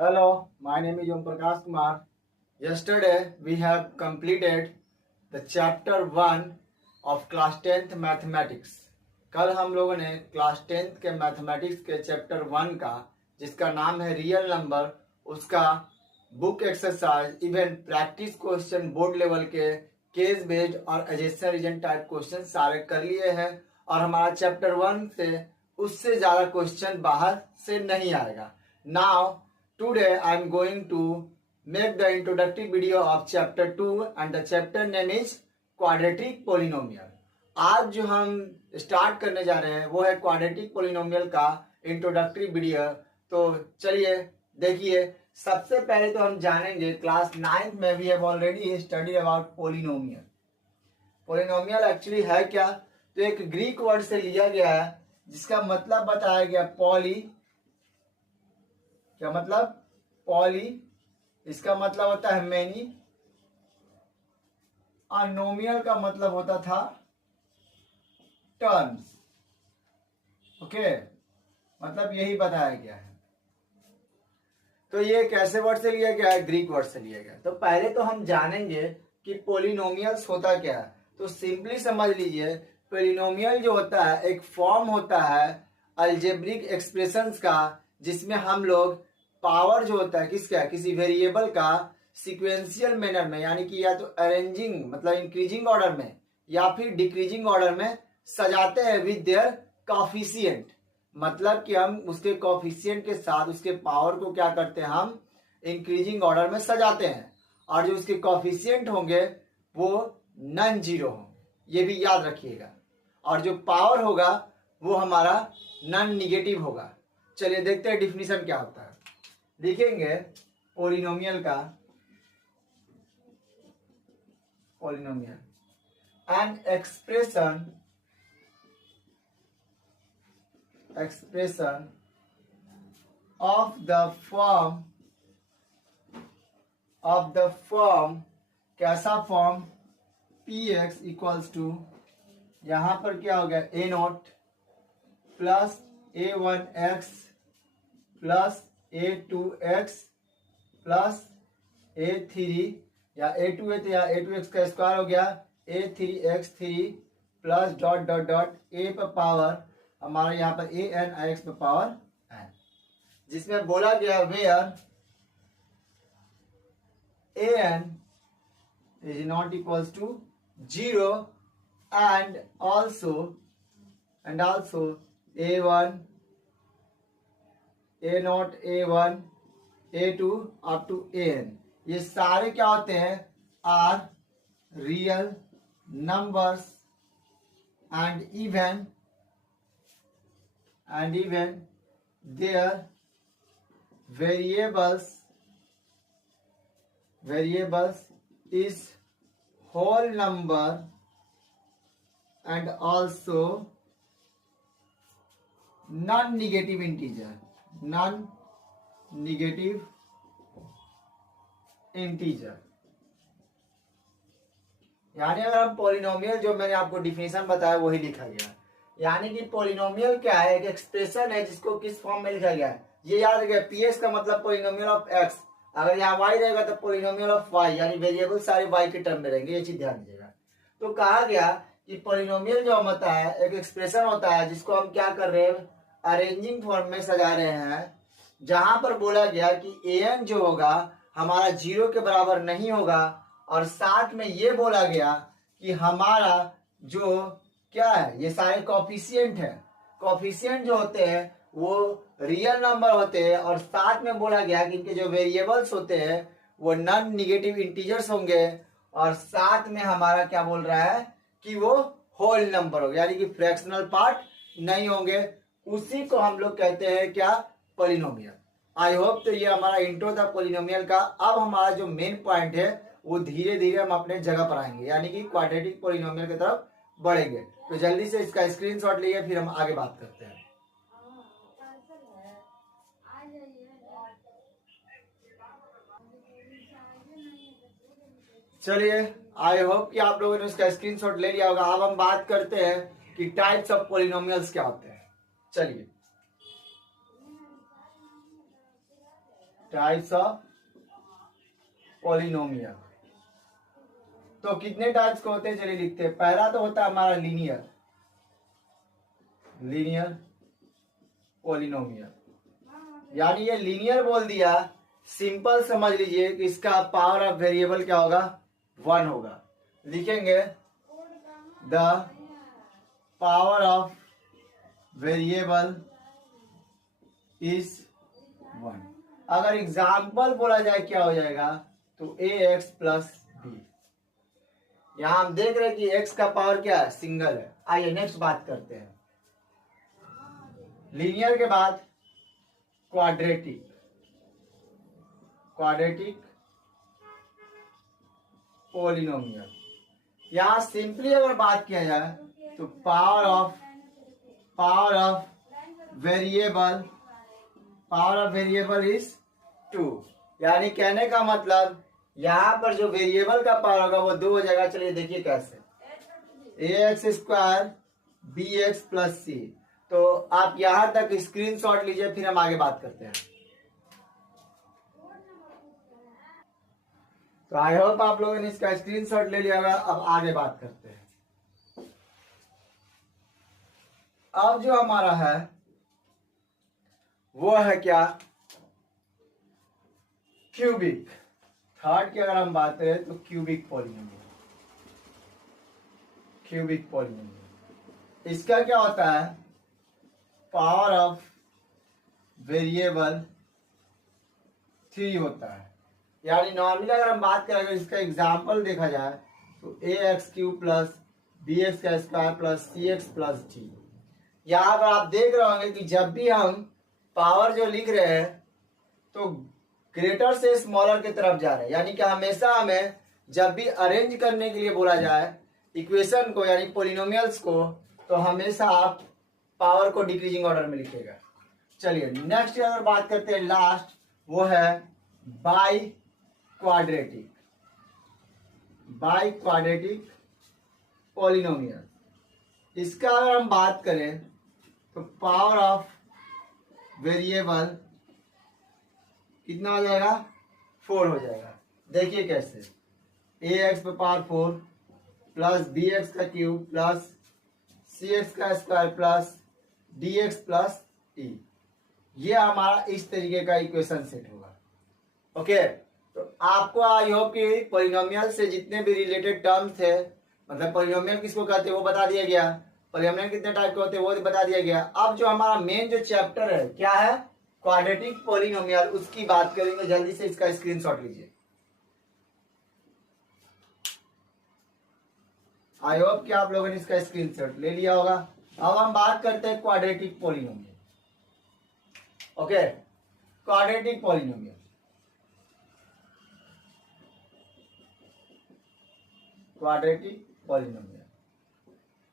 Hello, my name is Om Prakash Kumar. Yesterday we have completed the chapter 1 of class 10th mathematics. कल हम लोगों ने class 10th के mathematics के chapter 1 का, जिसका नाम है रियल नंबर, उसका book exercise even practice question board level के केस बेस्ड और एडजेक्शन रीजन टाइप क्वेश्चन सारे कर लिए हैं। और हमारा चैप्टर 1 से उससे ज्यादा क्वेश्चन बाहर से नहीं आएगा। Now today I am going to make the introductory video of chapter 2 and the chapter name is quadratic polynomial. आज जो हम स्टार्ट करने जा रहे हैं वो है क्वाड्रेटिक पोलिनोमियल का इंट्रोडक्टरी वीडियो। तो चलिए देखिए, सबसे पहले तो हम जानेंगे क्लास 9th में we have already study about polynomial. Polynomial actually है क्या? तो एक ग्रीक वर्ड से लिया गया है जिसका मतलब बताया गया पॉली। क्या मतलब? पॉली। इसका मतलब होता है मैनी। और नोमियल का मतलब होता था टर्म्स। ओके, मतलब यही बताया गया है। तो ये कैसे वर्ड से लिया गया है? ग्रीक वर्ड से लिया गया। तो पहले तो हम जानेंगे कि पोलिनोमियल्स होता क्या है। तो सिंपली समझ लीजिए, पोलिनोमियल जो होता है एक फॉर्म होता है अलजेब्रिक एक्सप्रेशंस का, जिसमें हम लोग पावर जो होता है किसका, किसी वेरिएबल का सीक्वेंशियल मैनर में, यानी कि या तो अरेंजिंग मतलब इंक्रीजिंग ऑर्डर में या फिर डिक्रीजिंग ऑर्डर में सजाते हैं विद देयर कॉफिशिएंट। मतलब कि हम उसके कॉफिशिएंट के साथ उसके पावर को क्या करते हैं, हम इंक्रीजिंग ऑर्डर में सजाते हैं। और जो उसके कॉफिशिएंट होंगे वो नॉन जीरो हों, ये भी याद रखिएगा। और जो पावर होगा वो हमारा नॉन निगेटिव होगा। चलिए देखते हैं डिफिनीशन क्या होता है। लिखेंगे पोलिनोमियल का, polynomial an expression of the form कैसा फॉर्म? px इक्वल्स टू, यहां पर क्या हो गया, A not plus a1x plus a2x plus a3, या a2 है तो या a2x का स्क्वायर हो गया a3x3 plus dot dot dot a पर पावर हमारा यहाँ पर an x पर पावर n, जिसमें बोला गया where an is not equals to 0 and also a1 a naught a1 a2 up to an, ये सारे क्या होते हैं? Are real numbers and even there variables is whole number and also non negative integer. यानी अगर हम polynomial, जो मैंने आपको डिफिनेशन बताया वही लिखा गया। यानी कि पोलिनोमियल क्या है? एक एक्सप्रेशन है जिसको किस फॉर्म में लिखा गया है, ये याद रखिए। px का मतलब पोलिनोमियल ऑफ x, अगर यहाँ y रहेगा तो पोलिनोमियल ऑफ y, यानी वेरिएबल सारे y के टर्म में रहेंगे, ये चीज ध्यान दीजिएगा। तो कहा गया कि पोलिनोमियल जो होता है एक एक्सप्रेशन होता है जिसको हम क्या कर रहे हैं, अरेंजिंग फॉर्म में सजा रहे हैं, जहां पर बोला गया कि an जो होगा हमारा 0 के बराबर नहीं होगा। और साथ में ये बोला गया कि हमारा जो क्या है, ये सारे कॉफिशिएंट है, कॉफिशिएंट जो होते हैं वो रियल नंबर होते हैं। और साथ में बोला गया कि इनके जो वेरिएबल्स होते हैं वो नॉन निगेटिव इंटीजर्स होंगे। और साथ में हमारा क्या बोल रहा है कि वो होल नंबर होगा, यानी कि फ्रैक्शनल पार्ट नहीं होंगे। उसी को हम लोग कहते हैं क्या? पोलिनोमियल। आई होप तो ये हमारा इंट्रो था पोलिनोमियल का। अब हमारा जो मेन पॉइंट है वो धीरे धीरे हम अपने जगह पर आएंगे, यानी कि क्वाड्रेटिक पोलिनोमियल की तरफ बढ़ेंगे। तो जल्दी से इसका स्क्रीनशॉट लिए फिर हम आगे बात करते हैं। चलिए, आई होप कि आप लोगों ने उसका स्क्रीनशॉट ले लिया होगा। अब हम बात करते हैं कि टाइप्स ऑफ पोलिनोमियल्स क्या होते हैं। चलिए, टाइप्स ऑफ पॉलिनोमियल। तो कितने टाइप्स के होते हैं चलिए लिखते हैं। पहला तो होता है हमारा लीनियर पॉलिनोमियल, यानी ये लीनियर बोल दिया, सिंपल समझ लीजिए कि इसका पावर ऑफ वेरिएबल क्या होगा, 1 होगा। लिखेंगे the power of variable is 1। अगर एग्जाम्पल बोला जाए क्या हो जाएगा, तो ए एक्स प्लस बी। यहां हम देख रहे हैं कि एक्स का पावर क्या है, सिंगल है। आइए नेक्स्ट बात करते हैं। लीनियर के बाद क्वाड्रेटिक पॉलिनोमियल। यहां सिंपली अगर बात किया जाए तो पावर ऑफ वेरिएबल इज 2। यानी कहने का मतलब यहां पर जो वेरिएबल का पावर होगा वो 2 हो जाएगा। चलिए देखिए कैसे, A X square B X plus C. तो आप यहां तक स्क्रीनशॉट लीजिए, फिर हम आगे बात करते हैं। तो आई होप आप लोगों ने इसका स्क्रीनशॉट ले लिया होगा। अब आगे बात करते हैं। अब जो हमारा है वो है क्या, क्यूबिक। थर्ड की अगर हम बात करें तो क्यूबिक पॉलिनोमियल। इसका क्या होता है, पावर ऑफ वेरिएबल 3 होता है। यानी नॉर्मली अगर हम बात करें, इसका एग्जाम्पल देखा जाए तो A X cube plus B X का square plus C X plus D. यहाँ पर आप देख रहे होंगे कि जब भी हम पावर जो लिख रहे हैं तो ग्रेटर से स्मॉलर की तरफ जा रहे हैं। यानी कि हमेशा हमें जब भी अरेंज करने के लिए बोला जाए इक्वेशन को, यानी पोलिनोमियल्स को, तो हमेशा आप पावर को डिक्रीजिंग ऑर्डर में लिखिएगा। चलिए नेक्स्ट अगर बात करते हैं, लास्ट वो है बाई क्वाड्रेटिक पॉलिनोमियल। इसका अगर हम बात करें तो पावर ऑफ वेरिएबल कितना हो जाएगा, 4 हो जाएगा। देखिए कैसे, ए एक्स पे पावर 4 प्लस बी एक्स का क्यूब प्लस सी एक्स का square plus D X plus E. ये हमारा इस तरीके का इक्वेशन सेट होगा। ओके, तो आपको आई होप कि पॉलिनोमियल से जितने भी रिलेटेड टर्म्स थे, मतलब पॉलिनोमियल किसको कहते हैं वो बता दिया गया, पॉलिनोमियल कितने टाइप के होते हैं वो बता दिया गया। अब जो हमारा मेन जो चैप्टर है क्या है, क्वाड्रेटिक पॉलिनोमियल, उसकी बात करेंगे। जल्दी से इसका स्क्रीनशॉट लीजिए। आई होप कि आप लोगों ने इसका स्क्रीनशॉट ले लिया होगा। अब हम बात करते हैं quadratic polynomial. Okay, quadratic polynomial.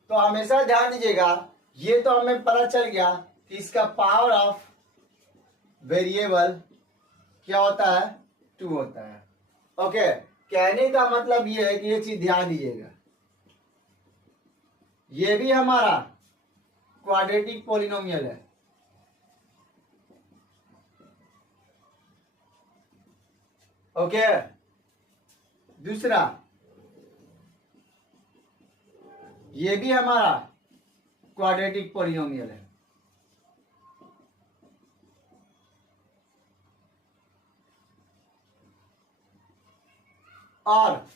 तो हमेशा ध्यान दीजिएगा, ये तो हमें पता चल गया कि इसका पावर ऑफ वेरिएबल क्या होता है, 2 होता है। ओके, कहने का मतलब ये है कि ये चीज ध्यान दीजिएगा, ये भी हमारा क्वाड्रेटिक पॉलिनोमियल है। ओके, दूसरा ये भी हमारा क्वाड्रेटिक पॉलिनोमियल है। और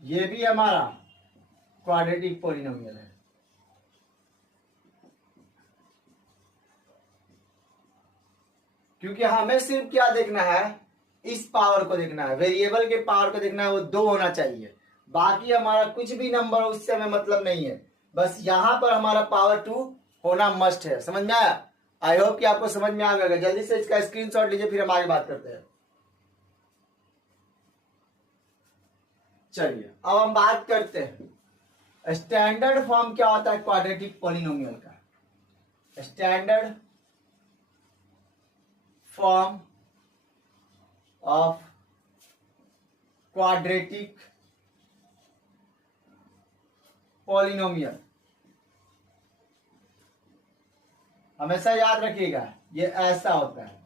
ये भी हमारा क्वाड्रेटिक पॉलिनोमियल है। क्योंकि हमें सिर्फ क्या देखना है, इस पावर को देखना है, वेरिएबल के पावर को देखना है, वो 2 होना चाहिए। बाकी हमारा कुछ भी नंबर उससे हमें मतलब नहीं है, बस यहां पर हमारा पावर 2 होना मस्ट है। समझ में आया? आई होप कि आपको समझ में आ गया। जल्दी से इसका स्क्रीनशॉट लीजिए, फिर हम आगे बात करते हैं। चलिए अब हम बात करते हैं स्टैंडर्ड फॉर्म क्या होता है क्वाड्रेटिक पॉलिनोमियल का। Standard form of quadratic polynomial, हमेशा याद रखिएगा ये ऐसा होता है।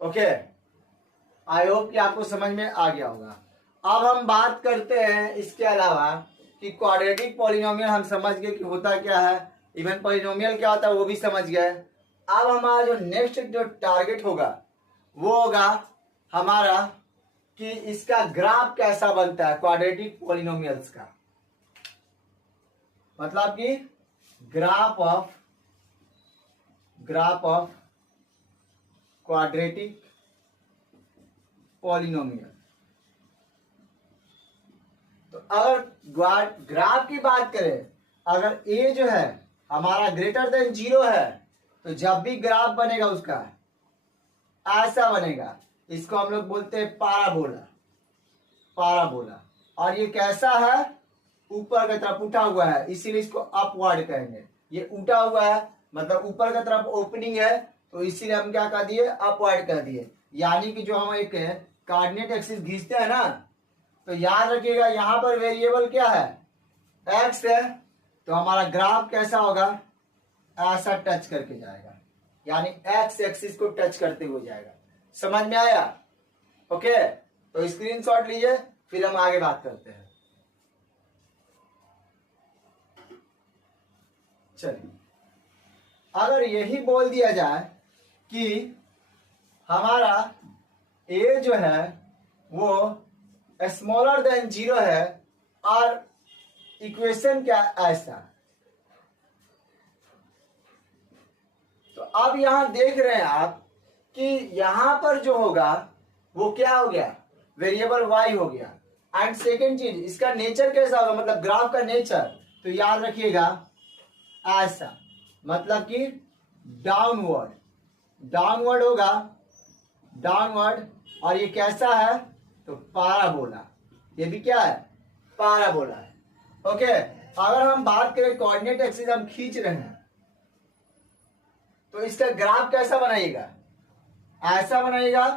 ओके, आई होप कि आपको समझ में आ गया होगा। अब हम बात करते हैं इसके अलावा कि क्वाड्रेटिक पॉलिनोमियल हम समझ गए कि होता क्या है, इवन पॉलिनोमियल क्या होता है वो भी समझ गए। अब हमारा जो नेक्स्ट जो टारगेट होगा वो होगा हमारा कि इसका ग्राफ कैसा बनता है क्वाड्रेटिक पॉलिनोमियल्स का, मतलब कि ग्राफ ऑफ क्वाड्रेटिक पॉलिनोमियल। तो अगर ग्राफ की बात करें, अगर ए जो है हमारा ग्रेटर देन 0 है तो जब भी ग्राफ बनेगा उसका ऐसा बनेगा, इसको हम लोग बोलते हैं पाराबोला। और ये कैसा है, ऊपर की तरफ उठा हुआ है, इसीलिए इसको अपवर्ड कहेंगे। ये उठा हुआ है मतलब ऊपर की तरफ ओपनिंग है, तो इसीलिए हम क्या कह दिए, अपवर्ड कह दिए। यानी कि जो हम एक कोऑर्डिनेट एक्सिस खींचते हैं ना, तो याद रखिएगा यहाँ पर वेरिएबल क्या है, एक्स है, तो हमारा ग्राफ कैसा होगा, ऐसा टच करके जाएगा, यानी एक्स एक्सिस को टच करते हुए जाएगा। समझ में आया? ओके, तो स्क्रीनशॉट लीजिए, फिर हम आगे बात करते हैं। चलिए, अगर यही बोल दिया जाए कि हमारा ए जो है वो स्मॉलर देन 0 है और इक्वेशन क्या ऐसा, तो अब यहां देख रहे हैं आप कि यहां पर जो होगा वो क्या हो गया, वेरिएबल y हो गया। एंड सेकेंड चीज, इसका नेचर कैसा होगा, मतलब ग्राफ का नेचर, तो याद रखिएगा ऐसा, मतलब कि डाउनवर्ड होगा, डाउनवर्ड। और ये कैसा है, तो पाराबोला, ये भी क्या है, पाराबोला है। ओके, अगर हम बात करें कोऑर्डिनेट एक्सिस हम खींच रहे हैं, तो इसका ग्राफ कैसा बनाइएगा, ऐसा बनाइएगा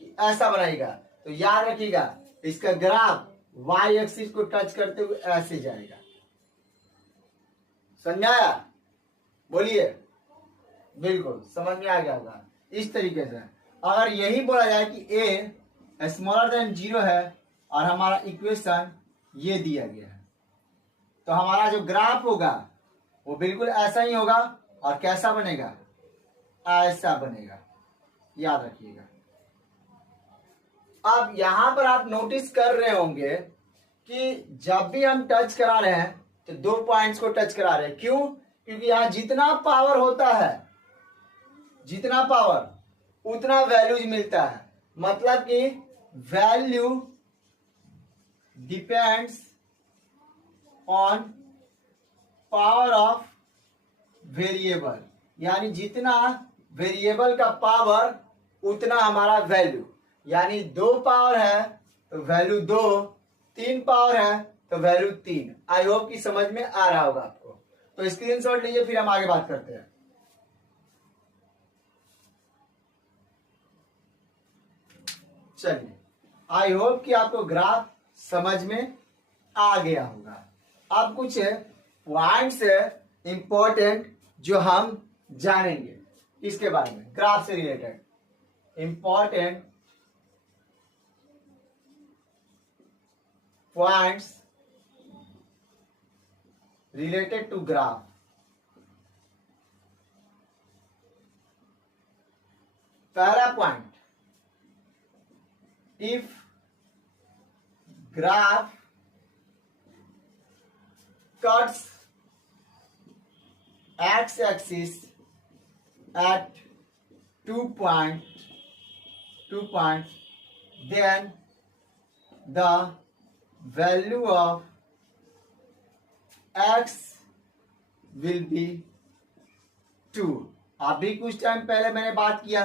कि ऐसा बनाइएगा, तो याद रखिएगा इसका ग्राफ y एक्सिस को टच करते हुए ऐसे जाएगा। समझ में आया? बोलिए, बिल्कुल समझ में आ गया होगा। इस तरीके से अगर यही बोला जाए कि a स्मॉलर देन 0 है और हमारा इक्वेशन ये दिया गया है, तो हमारा जो ग्राफ होगा वो बिल्कुल ऐसा ही होगा। और कैसा बनेगा, ऐसा बनेगा, याद रखिएगा। अब यहां पर आप नोटिस कर रहे होंगे कि जब भी हम टच करा रहे हैं तो 2 पॉइंट्स को टच करा रहे हैं। क्यों? क्योंकि यहां जितना पावर होता है, जितना पावर उतना वैल्यूज मिलता है, मतलब कि value depends on power of variable, यानी जितना वेरिएबल का पावर उतना हमारा वैल्यू। यानी 2 पावर है तो वैल्यू 2, 3 पावर है तो वैल्यू 3। आई होप कि समझ में आ रहा होगा आपको। तो स्क्रीनशॉट लीजिए, फिर हम आगे बात करते हैं। चलिए, आई होप कि आपको ग्राफ समझ में आ गया होगा। अब कुछ पॉइंट्स इंपॉर्टेंट जो हम जानेंगे इसके बारे में, ग्राफ से related important points related to graph. पहला point, if graph cuts x-axis at 2 points, then the value of x will be 2। अभी कुछ टाइम पहले मैंने बात किया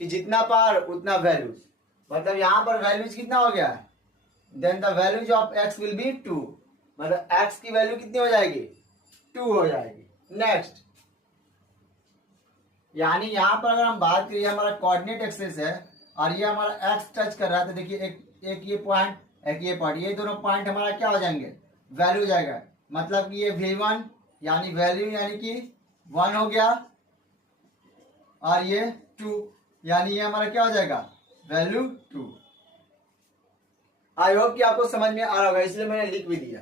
कि जितना पावर उतना वैल्यूज, मतलब यहां पर वैल्यूज कितना हो गया, then the values of x will be 2, मतलब x की वैल्यू कितनी हो जाएगी, 2 हो जाएगी। नेक्स्ट, यानी यहां पर अगर हम बात करिए हमारा कोऑर्डिनेट एक्सिस है और ये हमारा x टच कर रहा है, तो देखिए एक ये पॉइंट, एक ये पॉइंट, ये दोनों पॉइंट हमारा क्या हो जाएंगे, वैल्यू हो जाएगा। मतलब कि ये v1 यानी वैल्यू यानी कि 1 हो गया और ये 2, यानी ये हमारा क्या हो जाएगा, वैल्यू 2। आई होप कि आपको समझ में आ रहा होगा, इसलिए मैंने लिख भी दिया।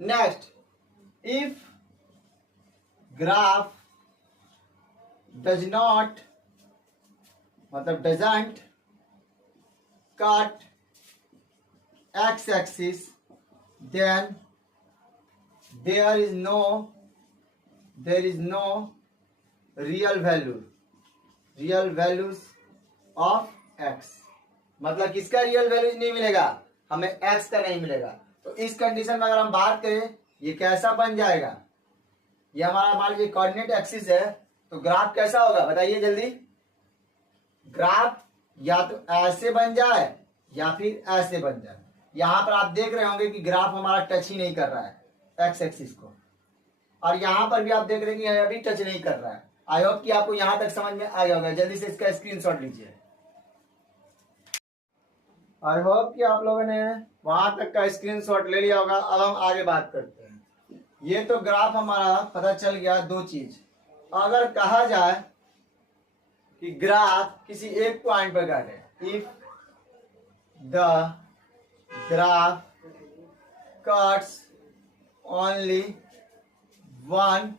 Next, if graph does not मतलब doesn't cut X axis then there is no real values of X. मतलब किसका रियल वैल्यूज नहीं मिलेगा, हमें एक्स का नहीं मिलेगा। तो इस कंडीशन में अगर हम बात करें, ये कैसा बन जाएगा, ये हमारा मान लीजिए कोऑर्डिनेट एक्सिस है, तो ग्राफ कैसा होगा बताइए जल्दी। ग्राफ या तो ऐसे बन जाए या फिर ऐसे बन जाए। यहां पर आप देख रहे होंगे कि ग्राफ हमारा टच ही नहीं कर रहा है एक्स एक्सिस को, और यहां पर भी आप देख रहे हैं कि अभी टच नहीं कर रहा है। आई होप कि आपको यहां तक समझ में आ गया होगा। जल्दी से इसका स्क्रीनशॉट लीजिए। आई होप कि आप लोगों ने वहां तक का स्क्रीनशॉट ले लिया होगा। अब हम आगे बात करते हैं। ये तो ग्राफ हमारा पता चल गया। दो चीज, अगर कहा जाए कि ग्राफ किसी एक पॉइंट पर काटे, if the graph cuts only one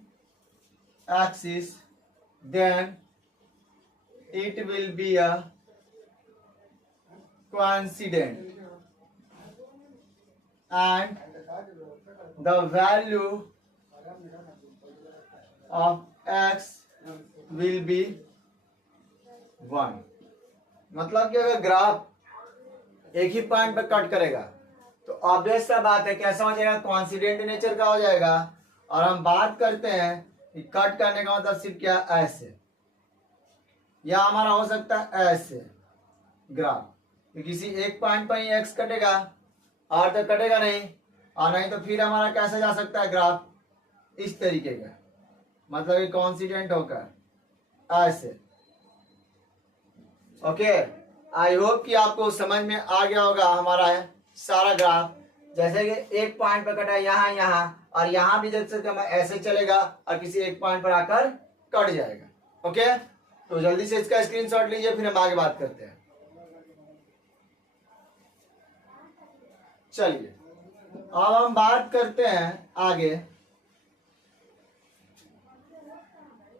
axis, then it will be a coincident and the value of x will be 1। मतलब कि अगर ग्राफ एक ही पॉइंट पर कट करेगा तो ऑब्वियस सा बात है कैसा हो जाएगा, कोइंसिडेंट नेचर का हो जाएगा। और हम बात करते हैं कि कट करने का मतलब सिर्फ क्या, ऐसे, या हमारा हो सकता है ऐसे ग्राफ, तो किसी एक पॉइंट पर ही एक्स कटेगा और तो कटेगा नहीं, और नहीं तो फिर हमारा कैसे जा सकता है ग्राफ, इस तरीके का, मतलब ये कॉन्सिडेंट होकर ऐसे। ओके, आई होप कि आपको समझ में आ गया होगा हमारा सारा ग्राफ। जैसे कि एक पॉइंट पर कटा यहाँ यहाँ, और यहाँ भी देख सकते हैं ऐसे चलेगा और किसी एक पॉइंट पर आकर कट जाएगा। ओके, तो जल्दी से इसका स्क्रीनशॉट लीजिए, फिर हम आगे बात करते हैं। चलिए अब हम बात करते हैं आगे।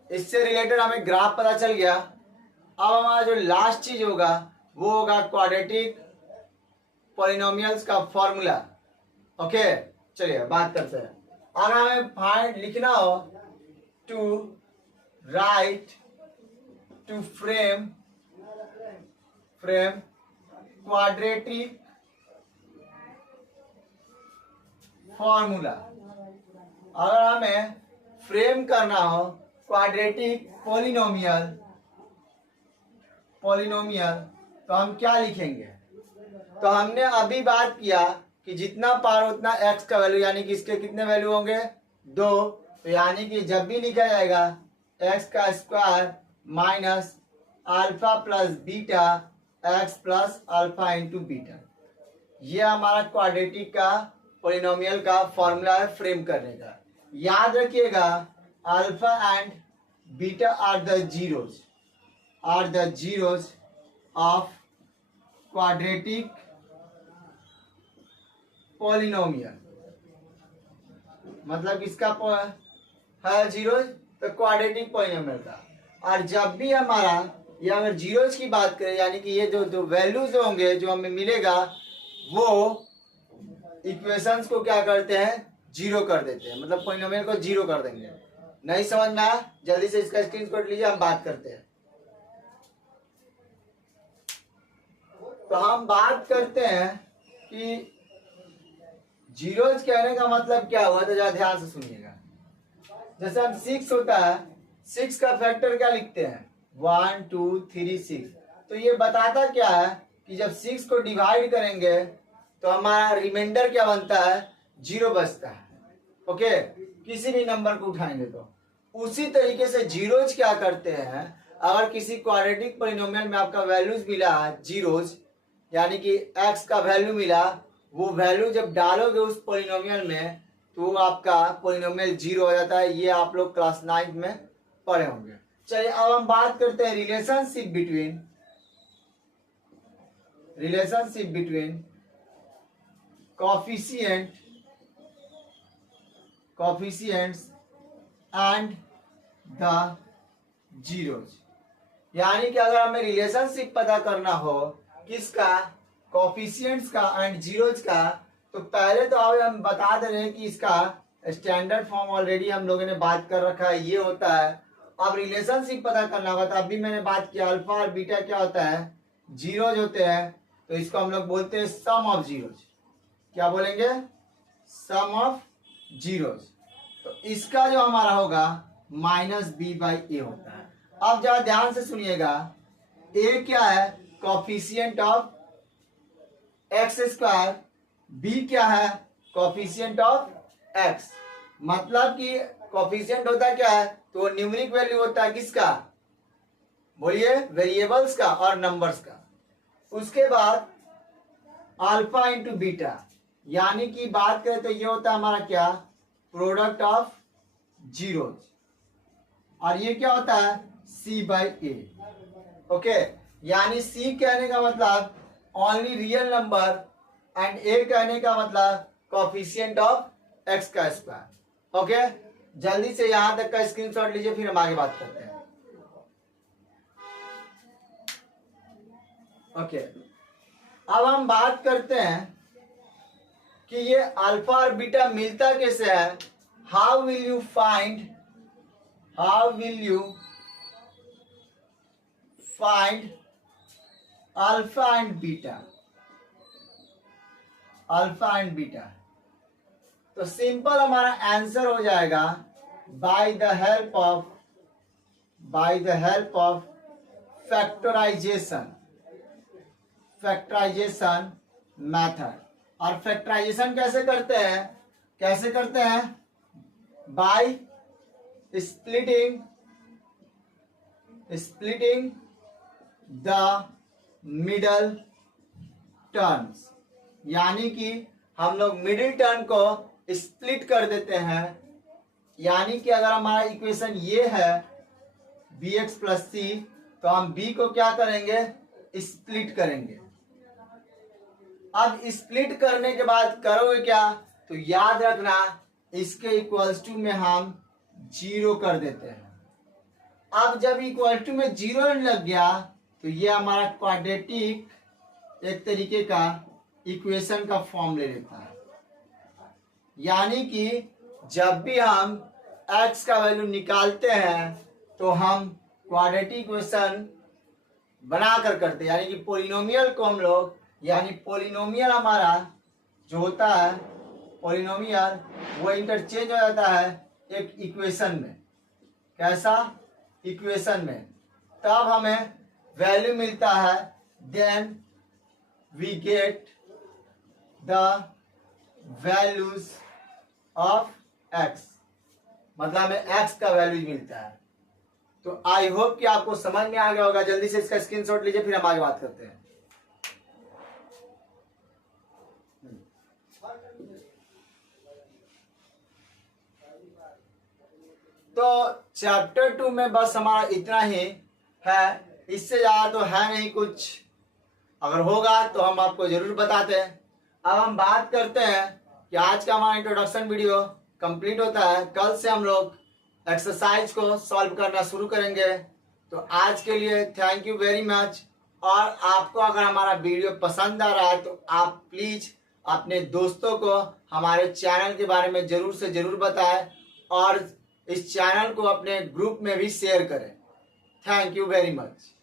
इससे रिलेटेड हमें ग्राफ पता चल गया। अब हमारा जो लास्ट चीज होगा वो होगा क्वाड्रेटिक पॉलिनोमियल्स का फॉर्मूला। ओके, चलिए बात करते हैं। अगर हमें फाइंड लिखना हो to write to frame quadratic formula, अगर हमें फ्रेम करना हो क्वाड्रेटिक पॉलिनोमियल तो हम क्या लिखेंगे। तो हमने अभी बात किया कि जितना पार उतना x का वैल्यू, यानी कि इसके कितने वैल्यू होंगे, 2। तो यानी कि जब भी लिखा जाएगा x का square minus alpha plus beta x plus alpha into beta, ये हमारा क्वाड्रेटिक का पॉलिनोमियल का फॉर्मूला है फ्रेम करने का। याद रखिएगा alpha and beta are the zeros of quadratic polynomial, मतलब इसका है जीरोज तो क्वाड्रेटिक पॉलिनोमियल का। और जब भी हमारा ये अगर जीरोज की बात करें, यानी कि ये जो वैल्यूज होंगे जो हमें मिलेगा वो इक्वेशंस को क्या करते हैं, जीरो कर देते हैं, मतलब पॉलिनोमियल को जीरो कर देंगे। नहीं समझ में आया, जल्दी से इसका स्क्रीनशॉट लीजिए, हम बात करते हैं। तो हम बात करते हैं कि जीरोज कहने का मतलब क्या हुआ, तो जरा ध्यान से सुनिएगा। जैसे हम 6 होता है, 6 का फैक्टर क्या लिखते हैं, 1 2 3 6। तो ये बताता क्या है कि जब 6 को डिवाइड करेंगे तो हमारा रिमाइंडर क्या बनता है, 0 बचता है। ओके, किसी भी नंबर को उठाएंगे तो उसी तरीके से जीरोज क्या करते हैं, अगर किसी क्वाड्रेटिक पॉलिनोमियल में आपका वैल्यूज मिला जीरोज, यानी कि x का वैल्यू मिला, वो वैल्यू जब डालोगे उस पॉलिनोमियल में तो आपका पॉलिनोमियल जीरो हो जाता है। ये आप लोग क्लास 9 में पढ़े होंगे। चलिए अब हम बात करते हैं relationship between coefficients and the zeros. यानी कि अगर हमें रिलेशनशिप पता करना हो किसका, कोफिशिएंट्स का एंड जीरोज का, तो पहले तो अब हम बता दे रहे हैं कि इसका स्टैंडर्ड फॉर्म ऑलरेडी हम लोगों ने बात कर रखा है, ये होता है। अब रिलेशनशिप पता करना होगा तो अभी मैंने बात किया अल्फा और बीटा क्या होता है, जीरोज होते हैं, तो इसको हम लोग बोलते हैं सम ऑफ जीरोज। क्या बोलेंगे, सम ऑफ जीरोज। तो इसका जो हमारा होगा -b/a होता है। अब जरा ध्यान से सुनिएगा, a क्या है, कोफिशिएंट ऑफ x², b क्या है, कोफिशिएंट ऑफ x। मतलब कि कोफिशिएंट होता है क्या है, तो न्यूमेरिक वैल्यू होता है किसका, बोलिए, वेरिएबल्स का और नंबर्स का। उसके बाद अल्फा इंटू बीटा, यानी कि बात करें तो ये होता है हमारा क्या, प्रोडक्ट ऑफ जीरोज, और ये क्या होता है c/a। ओके, यानी c कहने का मतलब only real number and a कहने का मतलब कोफिशिएंट ऑफ x²। ओके, जल्दी से यहां तक का स्क्रीनशॉट लीजिए, फिर हम आगे बात करते हैं। ओके, अब हम बात करते हैं कि ये अल्फा और बीटा मिलता कैसे है। How will you find alpha and beta. तो सिंपल हमारा आंसर हो जाएगा by the help of factorisation method. और फैक्टराइजेशन कैसे करते हैं, by splitting the middle terms. यानी कि हम लोग मिडिल टर्म को स्प्लिट कर देते हैं। यानी कि अगर हमारा इक्वेशन ये है bx + c, तो हम b को क्या करेंगे, स्प्लिट करेंगे। अब स्प्लिट करने के बाद करोगे क्या, तो याद रखना इसके इक्वल्स टू में हम 0 कर देते हैं। अब जब इक्वल टू में 0 लग गया तो ये हमारा क्वाड्रेटिक एक तरीके का इक्वेशन का फॉर्म ले लेता है। यानी कि जब भी हम x का वैल्यू निकालते हैं तो हम क्वाड्रेटिक इक्वेशन बनाकर करते हैं। यानी कि पोलिनोमियल को हम लोग, यानी पोलिनोमियल हमारा जो होता है पोलिनोमियल, वो इंटरचेंज हो जाता है एक इक्वेशन में। कैसा, इक्वेशन में। तब हमें वैल्यू मिलता है, then we get the values of x, मतलब हमें x का वैल्यू मिलता है। तो आई होप कि आपको समझ में आ गया होगा। जल्दी से इसका स्क्रीनशॉट लीजिए, फिर हम आगे बात करते हैं। तो चैप्टर 2 में बस हमारा इतना ही है, इससे ज्यादा तो है नहीं कुछ। अगर होगा तो हम आपको जरूर बताते हैं। अब हम बात करते हैं कि आज का हमारा इंट्रोडक्शन वीडियो कंप्लीट होता है। कल से हम लोग एक्सरसाइज को सॉल्व करना शुरू करेंगे। तो आज के लिए थैंक यू वेरी मच। और आपको अगर हमारा वीडियो पसंद आ रहा है तो आप प्लीज अपने दोस्तों को हमारे चैनल के बारे में जरूर से जरूर बताएं और इस चैनल को अपने ग्रुप में भी शेयर करें। Thank you very much.